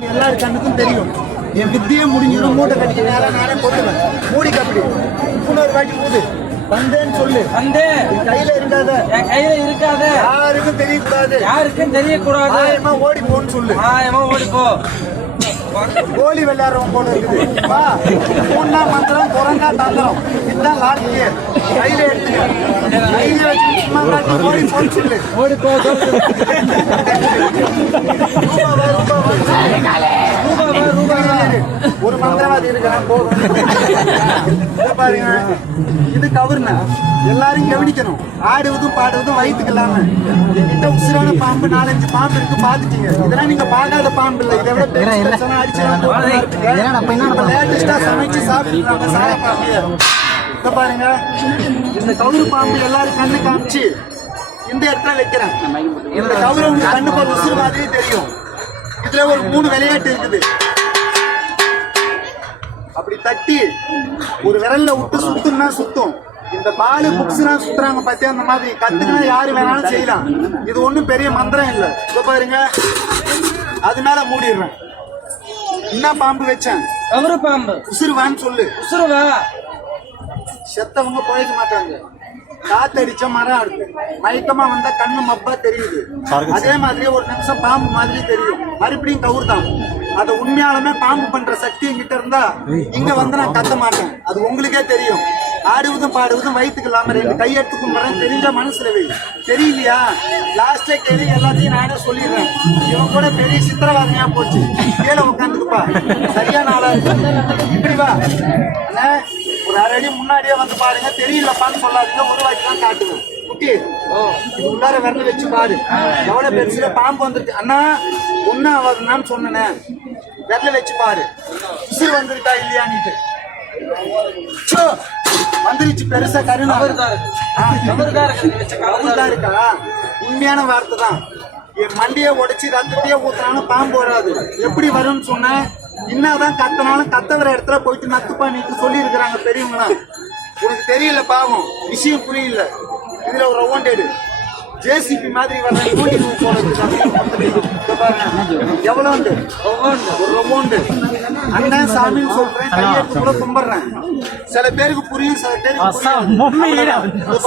எல்லாரு கண்ணுக்கும் தெரியும். என் வித்தியே முடிஞ்சிடும் மூட்டை கட்டிக்க நேரம் நானே போட்டுவேன் மூடி கப்படி. இன்னொரு வாட்டி மூடு. வந்தேன்னு சொல்லு. வந்து என் கையில இருக்காத. என் கையில இருக்காத. யாருக்கும் தெரியக்கூடாது. யாருக்கும் தெரியக்கூடாது. ஓடி போன்னு சொல்லு. ஆயமா ஓடிப்போ. கோலி விளையாடுறவன் போல இருக்குது. வா மூணா மந்திரம் குரங்கா தந்திரம். இதுதான் லாட்லியே கையில எடுத்துக்க. கையில வச்சு சும்மா காட்டி ஓடி ரூபா ஒரு மந்திரவாதி இருக்கிறான் இதை பாருங்க. இது கவர்ன. எல்லாரும் கவனிக்கணும். ஆடுவதும் பாடுவதும் வயிற்றுக்கு இல்லாம. என்கிட்ட உசிரான பாம்பு நாலஞ்சு பாம்பு இருக்கு பாத்துட்டீங்க இதெல்லாம் நீங்க பார்க்காத பாம்பு இல்ல. இதை விட அடிச்சு லேட்டஸ்டா சமைச்சு பாம்பு. இதை பாருங்க. இந்த கவுரு பாம்பு எல்லாரும் கண்ணு காமிச்சு இந்த இடத்துல வைக்கிறேன். இந்த கவுரு உங்க கண்ணு போல் உசுறு மாதிரி தெரியும். இதுல ஒரு மூணு விளையாட்டு இருக்குது. அப்படி தட்டி ஒரு விரல்ல விட்டு சுத்துனா சுத்தும். இந்த பாலு புக்ஸ்னா சுத்துறாங்க பத்தி அந்த மாதிரி கத்துக்கினா யாரு வேணாலும் செய்யலாம். இது ஒண்ணும் பெரிய மந்திரம் இல்ல. இப்ப பாருங்க. அது மேல மூடிடுறேன். என்ன பாம்பு வச்சேன்? கவரு பாம்பு? உசுருவான்னு சொல்லு. உசுருவா? செத்தவங்க பிழைக்க மாட்டாங்க. காத்தடிச்ச மரம் இருக்கு மயக்கமா வந்தா கண்ணு மப்பா தெரியுது. அதே மாதிரி ஒரு நிமிஷம் பாம்பு மாதிரி தெரியும். மறுபடியும் கவுர் தான் அது உண்மையாலுமே பாம்பு பண்ற சக்தி என்கிட்ட இருந்தா இங்க வந்து நான் கத்த மாட்டேன். அது உங்களுக்கே தெரியும். ஆடுவதும் பாடுவதும் வயிற்றுக்கு இல்லாம ரெண்டு கையெடுத்து கும்பிட்றேன் தெரிஞ்ச மனசுல வை? தெரியலையா? லாஸ்டே கேள்வி எல்லாத்தையும் நானே சொல்லிடுறேன். இவன் கூட பெரிய சித்திரவாதனையா போச்சு. கீழே உட்காந்துக்குப்பா சரியான ஆளா இருக்கு. இப்படி வா. அண்ணே, ஒரு அரை அடி முன்னாடியே வந்து பாருங்க. தெரியலப்பான்னு சொல்லாதீங்க. ஒரு தான் காட்டுவேன். குட்டி உள்ளார விரல வச்சு பாரு. எவ்வளவு பெருசுல பாம்பு வந்துருக்கு. அண்ணா ஒண்ணு ஆகாதுன்னு சொன்னேனே. விரல வச்சு பாரு. உசுறு வந்துருக்கா இல்லையான்னுட்டு. வந்துருச்சு பெருசா கருணா. கவருதா இருக்கு. உண்மையான வார்த்தை தான். என் மண்டியை உடைச்சு ரத்தத்தையே ஊத்துனாலும் பாம்பு வராது. எப்படி வரும்னு சொன்னேன் என்னதான் கத்தனாலும் கத்தவர இடத்துல போயிட்டு நத்துப்பா நீட்டு சொல்லி இருக்கிறாங்க பெரியவங்களாம். உனக்கு தெரியல பாவம். விஷயம் புரியல. இதுல ஒரு ரவுண்ட் எடு. ஜேசிபி மாதிரி. இங்க பாருங்க. எவ்வளவு உண்டு? ஒரு ரவுண்டு அண்ணன் சாமின்னு சொல்றேன். கையெழுத்து கூட கும்பிடுறேன். சில பேருக்கு புரியும் சில பேருக்கு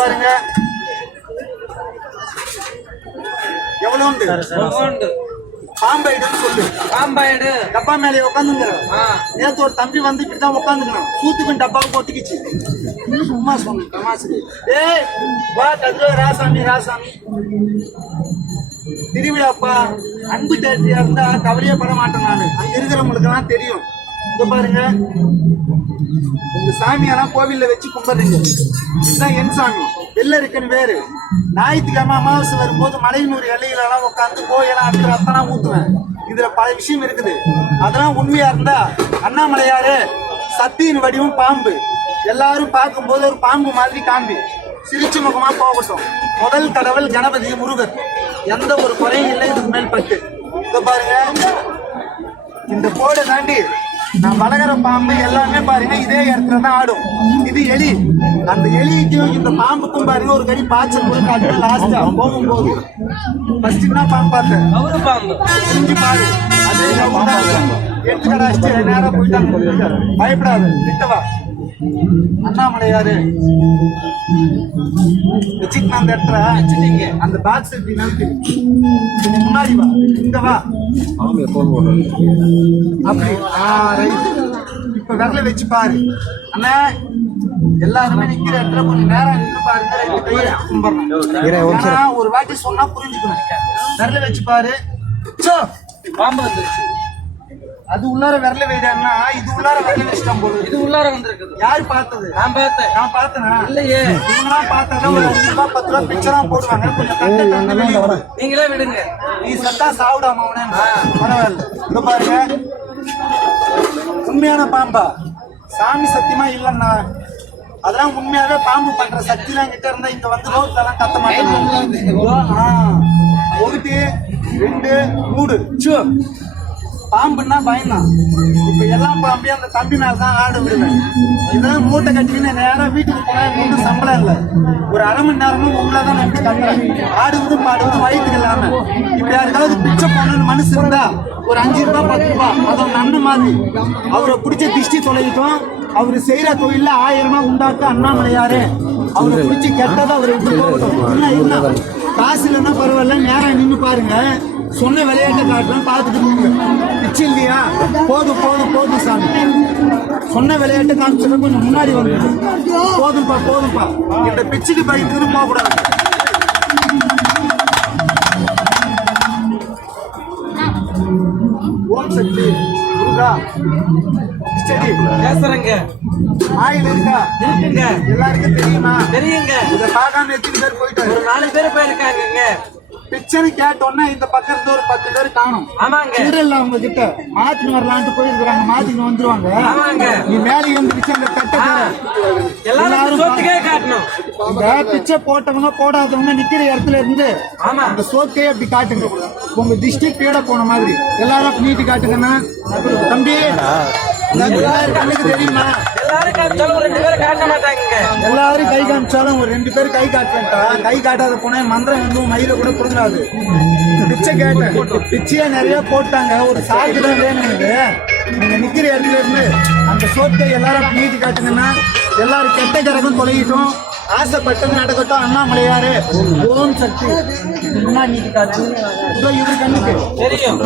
பாருங்க. எவ்வளவு உண்டு. எடுன்னு சொல்லு. பாம்பாயிடு டப்பா மேலே உட்காந்துங்கிற ஆ. நேத்து ஒரு தம்பி வந்து இப்படி தான் உட்காந்துக்கணும் சூத்துக்கும் டப்பாவுக்கு போட்டுக்கிச்சு சும்மா சொன்னேன் தமாசுக்கு ஏய் வா கதிரோ ராசாமி ராசாமி. திருவிழாப்பா அன்பு தேர்ட்டியா இருந்தா கவலையே பட மாட்டேன் நான். அங்க இருக்கிறவங்களுக்கு எல்லாம் தெரியும். இங்க பாருங்க. உங்க சாமியெல்லாம் கோவில்ல வச்சு கும்பிடுறீங்க. இதுதான் என் சாமி. வெள்ள இருக்குன்னு வேறு. ஞாயிற்றுக்கிழமை அமாவாசை வரும்போது மலையனூர் எல்லையில எல்லாம் உட்காந்து கோயிலாம் அடுத்த ரத்தனா ஊற்றுவேன் இதில் பல விஷயம் இருக்குது. அதெல்லாம் உண்மையாக இருந்தால் அண்ணாமலையார் சத்தியின் வடிவம் பாம்பு. எல்லாரும் பார்க்கும்போது ஒரு பாம்பு மாதிரி காம்பி சிரிச்சு முகமாக போகட்டும். முதல் கடவுள் கணபதி முருகர் எந்த ஒரு குறையும் இல்லை இதுக்கு மேல் பட்டு. இதை பாருங்க. இந்த கோடை தாண்டி நான் வளர்கிற பாம்பு எல்லாமே பாருங்க இதே இடத்துல தான் ஆடும். இது எலி. அந்த எலிக்கும் இந்த பாம்புக்கும் பாருங்க ஒரு கடி பாய்ச்சல் கூட காட்டுவேன் லாஸ்டா போகும்போது. ஃபர்ஸ்ட் என்ன பாம்பு பார்த்தேன். செஞ்சு பாரு. அதே ரவுண்டா இருக்கும். எடுத்து கடாச்சிட்டு நேரா போயிட்டாங்க பயப்படாத கிட்டவா அண்ணாமலையாரு. வச்சுக்கிட்டு அந்த இடத்துல வச்சுட்டீங்க அந்த பாக்ஸ் கொஞ்சம் முன்னாடி வா. இங்க வா. அப்படி. ஆ ரைட் இப்ப விரல வச்சு பாரு. அண்ணா எல்லாருமே நிக்கிற இடத்துல கொஞ்சம் நேரம் நின்று பாருங்க ரெண்டு கையை கும்பிடுறேன். ஆனா, ஒரு வாட்டி சொன்னா புரிஞ்சுக்கணும். விரல வச்சு பாரு. பாம்பு வந்துருச்சு. அது உள்ளார விரல வைடான்னா இது உள்ளார விரல வச்சுட்டான் போல இது உள்ளார வந்திருக்குது. யாரு பார்த்தது? நான் பார்த்தேன். நான் பார்த்தனா? இல்லையே. இவங்களாம் பார்த்தாதான் ஒரு அஞ்சு ரூபாய் பத்து ரூபாய் பிக்சரா போடுவாங்க. கொஞ்சம். நீங்களே விடுங்க. நீ சத்தா சாப்பிடாம அவனே. பரவாயில்ல. இங்க பாருங்க. உண்மையான பாம்பா. சாமி சத்தியமா இல்லைன்னா அதெல்லாம் உண்மையாவே பாம்பு பண்ற சக்தி எல்லாம் கிட்ட இருந்தா இங்க வந்து ரோட்லாம் கத்த மாட்டேன் ஒருத்தி ரெண்டு மூடு. சு பாம்புன்னா பயந்தான். இப்ப எல்லா பாம்பையும் அந்த தம்பி மேலதான் தான் விடுவேன் இதெல்லாம் மூட்டை கட்டிக்கின்னு நேரம் வீட்டுக்கு போனா ஒன்றும் சம்பளம் இல்லை. ஒரு அரை மணி நேரமும் உங்களதான் நம்பி கட்டுறேன். ஆடுவதும் பாடுவதும் வயிற்றுக்கு இல்லாம. இப்ப யாருக்காவது பிச்சை போனோம்னு மனசு இருந்தா ஒரு அஞ்சு ரூபா பத்து ரூபா அதுவும் நன்மை மாதிரி அவரை பிடிச்ச திஷ்டி தொலைவிட்டோம். அவர் செய்யற தொழில ஆயிரமா உண்டாக்க அண்ணாமலையாரு. அவரை பிடிச்சி கெட்டதை அவரை விட்டு போகட்டும். இல்ல இல்ல. காசு இல்லைன்னா பரவாயில்ல? நேரம் நின்னு பாருங்க. சொன்ன விளையாட்டை காட்டுறேன் பார்த்துட்டு பிச்சு இல்லையா போதும் போதும் போதும் சாமி. சொன்ன விளையாட்டு காமிச்சிட கொஞ்சம் முன்னாடி வந்து போதும்பா போதும்பா. இந்த பிச்சுக்கு ஓம் சக்தி. முருகா சரி பேசுறேங்க. ஆயில் இருக்கா? இருக்குங்க. எல்லாருக்கும் தெரியுமா? தெரியுங்க. இதை பார்க்காம எத்தனை பேர் போயிட்டாரு ஒரு நாலு பேர் போயிருக்காங்கங்க. பிக்சர் கேட்டோன்னா இந்த இருந்து ஒரு பத்து பேர் காணும். ஆமாங்க. இல்ல அவங்க கிட்ட மாத்தின்னு வரலான்ட்டு போயிருக்கிறாங்க மாத்தின்னு வந்துருவாங்க. நீ மேல தட்டை தர. எல்லாரும் சோத்துக்கே காட்டணும். இந்த பிச்சை போட்டவங்க போடாதவங்க நிக்கிற இடத்துல இருந்து ஆமா. அந்த சோக்கையை அப்படி காட்டுங்க. உங்க திஷ்டி பீட போன மாதிரி. எல்லாரும் அப்படி நீட்டி காட்டுங்கன்னா தம்பி தெரியுமா? எல்லாரும் காமிச்சாலும் ஒரு ரெண்டு பேரும் காட்ட மாட்டாங்க எல்லாரும் கை காமிச்சாலும் ஒரு ரெண்டு பேர் கை காட்டுறா கை காட்டாத போனா மந்திரம் வந்து மயில கூட கொடுக்காது. பிச்சை கேட்டேன். பிச்சையே நிறைய போட்டாங்க. ஒரு சாக்கு தான் வேணும் நீங்க நிக்கிற இடத்துல இருந்து அந்த சோத்தை எல்லாரும் நீட்டி காட்டுங்கன்னா எல்லாரும் கெட்ட கிரகம் தொலையிட்டும் ஆசைப்பட்டது நடக்கட்டும் அண்ணாமலையாரு. ஓம் சக்தி. இவரு கண்ணுக்கு. தெரியும்.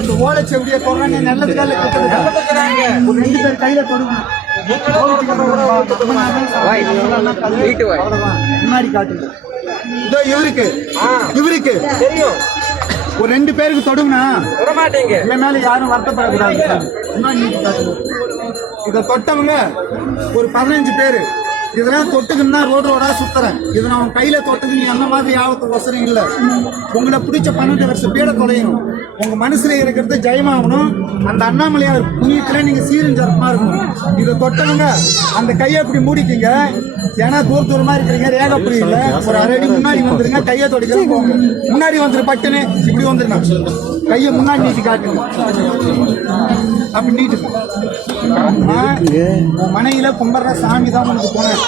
இந்த ஓலைச்செவடியை தொடர்ந்து நல்லதுக்காக ஒரு ரெண்டு பேர் கையில தொடுங்க. முன்னாடி காட்டுங்க. இதோ இவருக்கு. இவருக்கு. தெரியும். ஒரு ரெண்டு பேருக்கு தொடுங்கண்ணா. விட மாட்டீங்க என் மேல யாரும் வருத்தப்படக்கூடாது இதை தொட்டவங்க ஒரு பதினஞ்சு பேரு. இதெல்லாம் தொட்டுக்குன்னா ரோடு ரோடா சுத்துறேன். இதை நான் கையில தொட்டது நீ அந்த மாதிரி ஆபத்து அவசரம் இல்ல. உங்களை பிடிச்ச பன்னெண்டு வருஷம் பீட தொலையணும். உங்க மனசுல இருக்கிறது ஜெயமாகணும். அந்த அண்ணாமலையார் புண்ணியத்துல நீங்க சீரஞ்சரமா இருக்கணும். இதை தொட்டவங்க அந்த கையை அப்படி மூடிக்கிங்க. ஏன்னா தூர தூரமா இருக்கிறீங்க ரேகை புரியல ஒரு அரை அடி முன்னாடி வந்துருங்க கையை தொடிக்க போங்க. முன்னாடி வந்துரு பட்டுன்னு இப்படி வந்துருங்க. கையை முன்னாடி நீட்டி காட்டுங்க. அப்படி நீட்டுங்க மனையில கும்பிடுற சாமி தான் உனக்கு போனேன்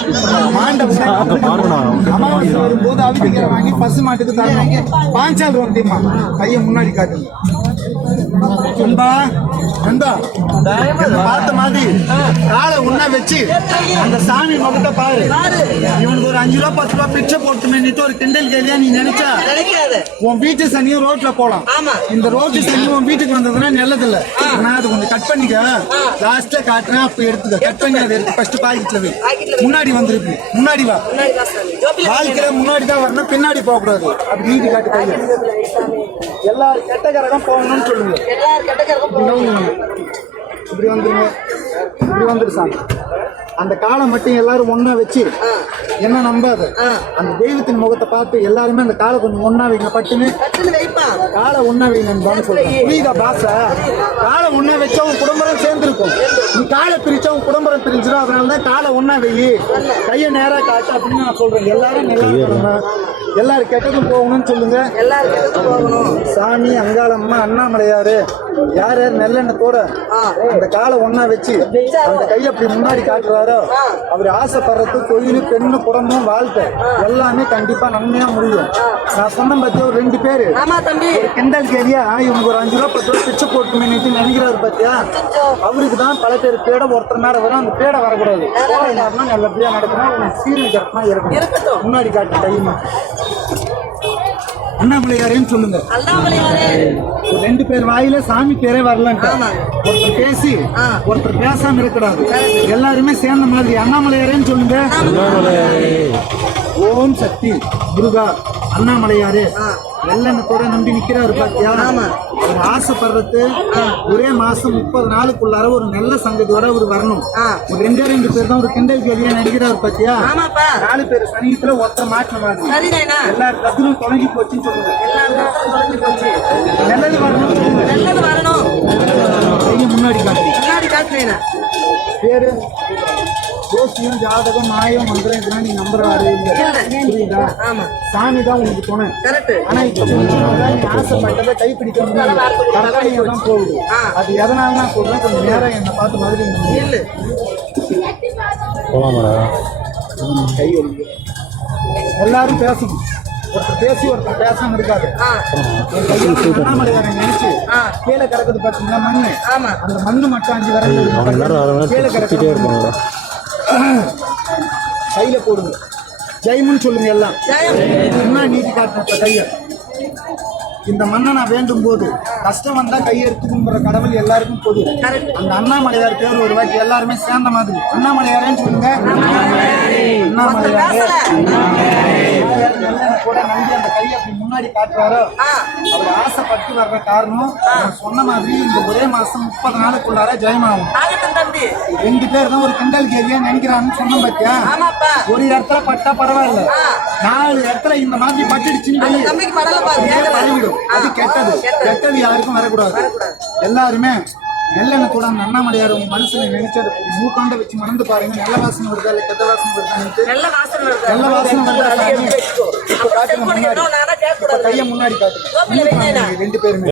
மாண்டவன் அமாவாசை வரும்போது அவிதிக்கிற வாங்கி பசு மாட்டுக்கு தரணும். பாஞ்சால் வந்தியம்மா. கையை முன்னாடி காட்டுங்க. என்னை பார்த்த மாதிரி காலை உண்ணா வச்சு அந்த சாமி முகத்தை பாரு. இவனுக்கு ஒரு அஞ்சு ரூபா பத்து ரூபா பிச்சை போட்டு நின்னுட்டு ஒரு கிண்டல் கேலியா நீ நினைச்சா? உன் வீட்டு சனியும் ரோட்ல போலாம். இந்த ரோட்டு சனி உன் வீட்டுக்கு வந்ததுன்னா நல்லது இல்ல நான் அது கொஞ்சம் கட் பண்ணிக்க. லாஸ்ட்ல காட்டுறேன் அப்ப எடுத்துக்க. கட் பண்ணி அதை எடுத்து ஃபர்ஸ்ட் பாக்கெட்ல முன்னாடி வந்துருக்கு. முன்னாடி வா. வாழ்க்கையில முன்னாடி தான் வரணும் பின்னாடி போக கூடாது அப்படி நீட்டி காட்டு எல்லாரும் கெட்ட கரகம் போகணும்னு சொல்லுங்க. இப்படி வந்துருங்க இப்படி வந்துரு சாமி அந்த காலை மட்டும் எல்லாரும் ஒண்ணா வச்சு என்ன நம்பாத? அந்த தெய்வத்தின் முகத்தை பார்த்து எல்லாருமே அந்த காலை கொஞ்சம் ஒண்ணா வைங்க பட்டுன்னு. காலை ஒண்ணா வைங்க புரியுதா பாச? காலை ஒண்ணா வச்சா உன் குடும்பம் சேர்ந்துருக்கும். நீ காலை பிரிச்சா உன் குடும்பம் பிரிஞ்சிடும் அதனால தான் காலை ஒண்ணா வை. கையை நேரா காட்டு அப்படின்னு நான் சொல்றேன். எல்லாரும் நல்லா இருக்கணும். எல்லாரும் கெட்டதும் போகணும்னு சொல்லுங்க. சாமி அங்காளம்மா அண்ணாமலையாரு யார் யார் நல்லெண்ணத்தோட அந்த காலை ஒண்ணா வச்சு அந்த கையை அப்படி முன்னாடி காட்டுறாரோ. அவர் ஆசைப்படுறது தொழில் பெண்ணு குடும்பம் வாழ்க்கை எல்லாமே கண்டிப்பா நன்மையா முடியும். நான் சொன்ன பத்தி ஒரு ரெண்டு பேரு. ஒரு கிண்டல் கேரியா இவனுக்கு ஒரு அஞ்சு ரூபா பத்து ரூபா பிச்சை போட்டு நினைக்கிறாரு பாத்தியா? அவருக்கு தான் பல பேர் பேட ஒருத்தர் மேல வரும் அந்த பேட வரக்கூடாது. நல்லபடியா நடக்கணும் சீரியல் கரெக்டா இருக்கணும். முன்னாடி காட்டு கையுமா அண்ணாமலையாரேன்னு சொல்லுங்க. அண்ணாமலையாரே. ரெண்டு பேர் வாயில சாமி பேரே வரலன்ட்டு. ஒருத்தர் பேசி ஒருத்தர் பேசாம இருக்கக்கூடாது. எல்லாருமே சேர்ந்த மாதிரி. அண்ணாமலையாரேன்னு சொல்லுங்க. ஓம் சக்தி. முருகா அண்ணாமலையாரு. வெள்ளனத்தோட நம்பி நிக்கிறாரு பாத்தியா? அவர் ஆசைப்படுறது ஒரே மாசம் முப்பது நாளுக்குள்ளார ஒரு நல்ல சங்கதியோட அவர் வரணும். ஒரு ரெண்டே ரெண்டு பேர் தான் ஒரு கிண்டல் கேள்வியா நடிக்கிறாரு பாத்தியா? நாலு பேர் சனியத்துல ஒருத்தர் மாட்டின மாதிரி. சரிதானா எல்லார் கத்திரும் தொலைஞ்சு போச்சுன்னு சொல்லுங்க. நல்லது சொல்லுங்க. நல்லது வரணும். முன்னாடி காட்டி பேரு ஜோசியம் ஜாதகம் மாயம் மந்திரம் இதெல்லாம் நீ நம்புற ஆளே இல்ல புரியுதா ஆமா சாமி தான் உங்களுக்கு துணை கரெக்ட் ஆனா இப்ப நீ ஆசைப்பட்டதை கைப்பிடிக்க முடியல கற்பனையா தான் போகுது அது எதனால நான் சொல்றேன் கொஞ்சம் நேரம் என்னை பார்த்து மாதிரி. இல்ல கை வலிக்குது. எல்லாரும் பேசணும் ஒருத்தர் பேசி ஒருத்தர் பேசாம இருக்காது அண்ணாமலையாரன் நினைச்சு. கீழே கிடக்குது பாத்தீங்களா மண்ணு? ஆமா. அந்த மண்ணு மட்டும் அஞ்சு விரல் கீழே கிடக்குது கையில போடுங்க. ஜெயமுன்னு சொல்லுங்க எல்லாம். என்ன நீதி காட்டுற கைய. இந்த மண்ணை நான் வேண்டும் போது கஷ்டம் வந்தா கையெடுத்து கும்பிடுற கடவுள் எல்லாருக்கும் பொது. அந்த அண்ணாமலையார் பேர் ஒரு வாட்டி எல்லாருமே சேர்ந்த மாதிரி. அண்ணாமலையாரேன்னு சொல்லுங்க. அண்ணாமலையார். அண்ணாமலையார் நல்லெண்ணெய் கூட நம்பி அந்த கையை அப்படி முன்னாடி காட்டுவாரோ அவர் ஆசைப்பட்டு வர்ற காரணம் சொன்ன மாதிரி இந்த ஒரே மாசம் முப்பது நாளுக்குள்ளார ஜெயமாகும் ரெண்டு பேர் தான் ஒரு கிண்டல் கேரியா நினைக்கிறான்னு சொன்ன பாத்தியா? ஒரு இடத்துல பட்டா பரவாயில்ல. நாலு இடத்துல இந்த மாதிரி பட்டுடுச்சுன்னு பரவிடும். அது கெட்டது. கெட்டது. யாருக்கும் வரக்கூடாது. எல்லாருமே அந்த அண்ணாமலையார் உங்க மனசுல நினைச்சது மூக்காண்ட வச்சு மறந்து பாருங்க. நல்ல வாசனை வருதா இல்ல கெட்ட வாசனை வருதான்ட்டு நல்ல வாசனை வருது? நல்ல வாசனை வருதா? இப்ப காட்டுங்க முன்னாடி. கைய முன்னாடி காட்டுங்க? ரெண்டு பேருமே.